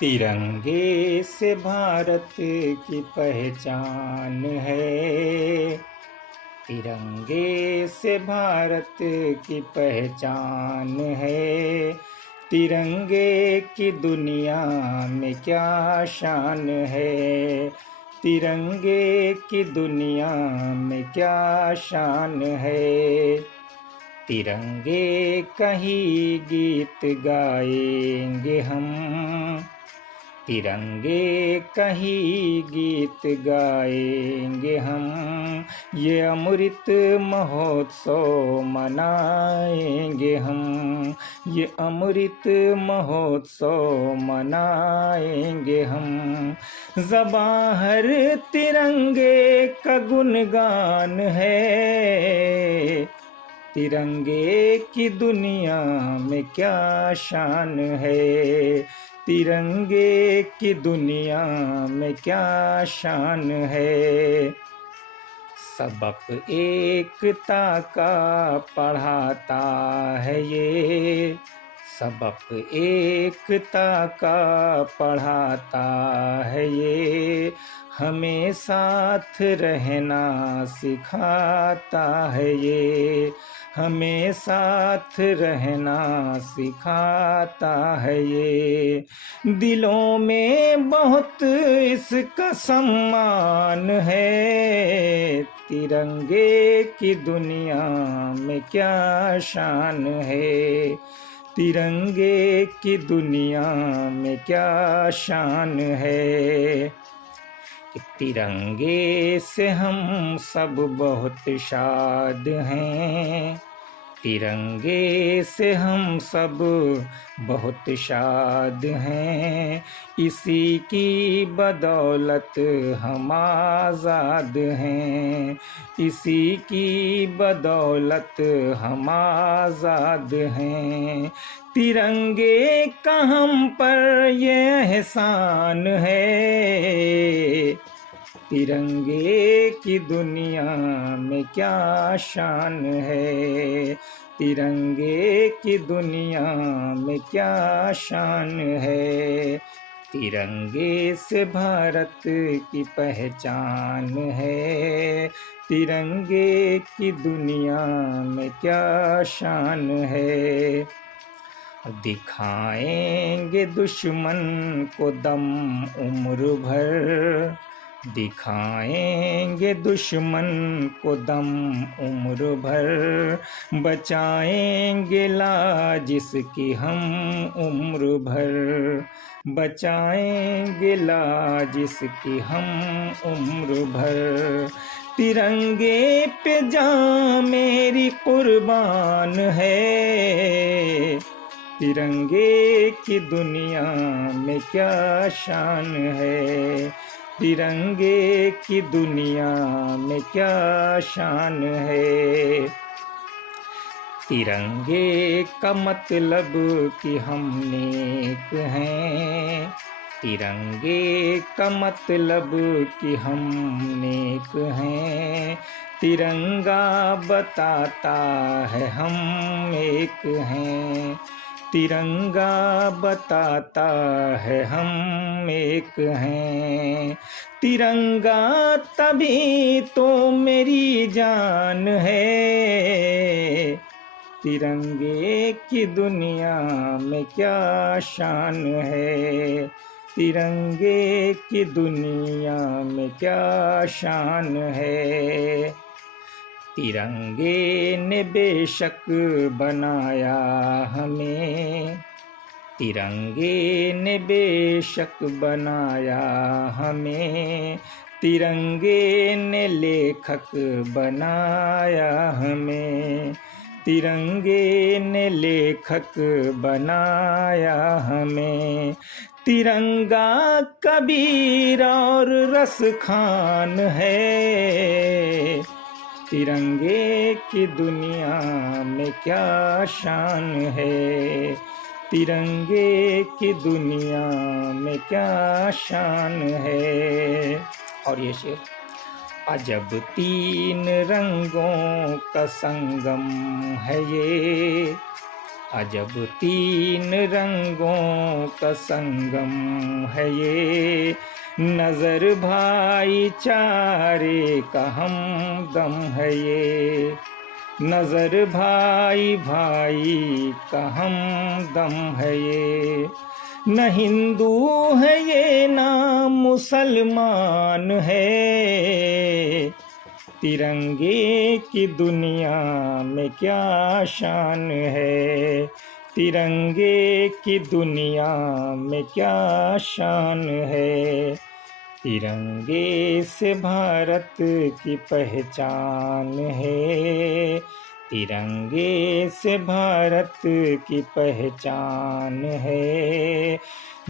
तिरंगे से भारत की पहचान है। तिरंगे से भारत की पहचान है। तिरंगे की दुनिया में क्या शान है। तिरंगे की दुनिया में क्या शान है। तिरंगे कहीं गीत गाएंगे हम। तिरंगे कहीं गीत गाएंगे हम। ये अमृत महोत्सव मनाएंगे हम। ये अमृत महोत्सव मनाएंगे हम। ज़बां हर तिरंगे का गुणगान है। तिरंगे की दुनिया में क्या शान है। तिरंगे की दुनिया में क्या शान है। सबक एकता का पढ़ाता है ये। सबक एकता का पढ़ाता है ये। हमें साथ रहना सिखाता है ये। हमें साथ रहना सिखाता है ये। दिलों में बहुत इसका सम्मान है। तिरंगे की दुनिया में क्या शान है। तिरंगे की दुनिया में क्या शान है। कि तिरंगे से हम सब बहुत शाद हैं। तिरंगे से हम सब बहुत शाद हैं। इसी की बदौलत हम आज़ाद हैं। इसी की बदौलत हम आज़ाद हैं। तिरंगे का हम पर ये एहसान है। तिरंगे की दुनिया में क्या शान है। तिरंगे की दुनिया में क्या शान है। तिरंगे से भारत की पहचान है। तिरंगे की दुनिया में क्या शान है। दिखाएंगे दुश्मन को दम उम्र भर। दिखाएंगे दुश्मन को दम उम्र भर। बचाएंगे लाज इसकी हम उम्र भर। बचाएंगे लाज इसकी हम उम्र भर। तिरंगे पे जान मेरी कुर्बान है। तिरंगे की दुनिया में क्या शान है। तिरंगे की दुनिया में क्या शान है। तिरंगे का मतलब कि हम नेक हैं। तिरंगे का मतलब कि हम नेक हैं। तिरंगा बताता है हम एक हैं। तिरंगा बताता है हम एक हैं। तिरंगा तभी तो मेरी जान है। तिरंगे की दुनिया में क्या शान है। तिरंगे की दुनिया में क्या शान है। तिरंगे ने बेशक बनाया हमें। तिरंगे ने बेशक बनाया हमें। तिरंगे ने लेखक बनाया हमें। तिरंगे ने लेखक बनाया हमें। तिरंगा कबीर और रसखान है। तिरंगे की दुनिया में क्या शान है। तिरंगे की दुनिया में क्या शान है। और ये शेर। अजब तीन रंगों का संगम है ये। अजब तीन रंगों का संगम है ये, नजर भाईचारे का हमदम है ये, नजर भाई भाई का हमदम है ये। न हिंदू है ये ना मुसलमान है, तिरंगे की दुनिया में क्या शान है, तिरंगे की दुनिया में क्या शान है। तिरंगे से भारत की पहचान है, तिरंगे से भारत की पहचान है।